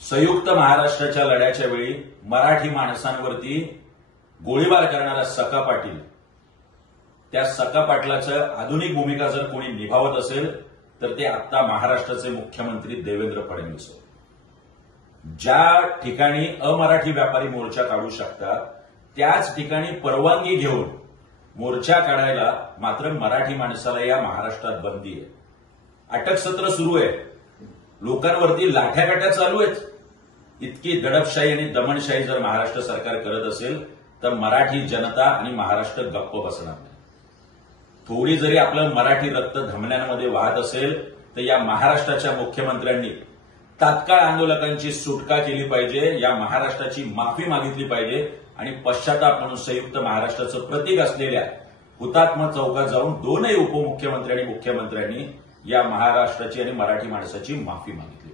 संयुक्त महाराष्ट्राच्या लढ्याच्या वेळी मराठी माणसांवरती गोळीबार करणारा सखा पाटील, त्या सखा पाटलाचं आधुनिक भूमिका जर कोणी निभावत असेल तर ते आता महाराष्ट्राचे मुख्यमंत्री देवेंद्र फडणवीस. ज्या ठिकाणी अमराठी व्यापारी मोर्चा काढू शकतात त्याच ठिकाणी परवानगी घेऊन मोर्चा काढायला मात्र मराठी माणसाला या महाराष्ट्रात बंदी आहे. अटक सत्र सुरू आहे, लोकांवरती लाठ्याकाठ्या चालू आहेत. इतकी दडपशाही आणि दमनशाही जर महाराष्ट्र सरकार करत असेल तर मराठी जनता आणि महाराष्ट्र गप्प बसणार नाही. थोडी जरी आपलं मराठी रक्त धमन्यांमध्ये वाहत असेल तर या महाराष्ट्राच्या मुख्यमंत्र्यांनी तात्काळ आंदोलकांची सुटका केली पाहिजे, या महाराष्ट्राची माफी मागितली पाहिजे आणि पश्चाताप म्हणून संयुक्त महाराष्ट्राचं प्रतीक असलेल्या हुतात्मा चौकात जाऊन दोनही उपमुख्यमंत्री आणि मुख्यमंत्र्यांनी या महाराष्ट्राची आणि मराठी माणसाची माफी मागितली.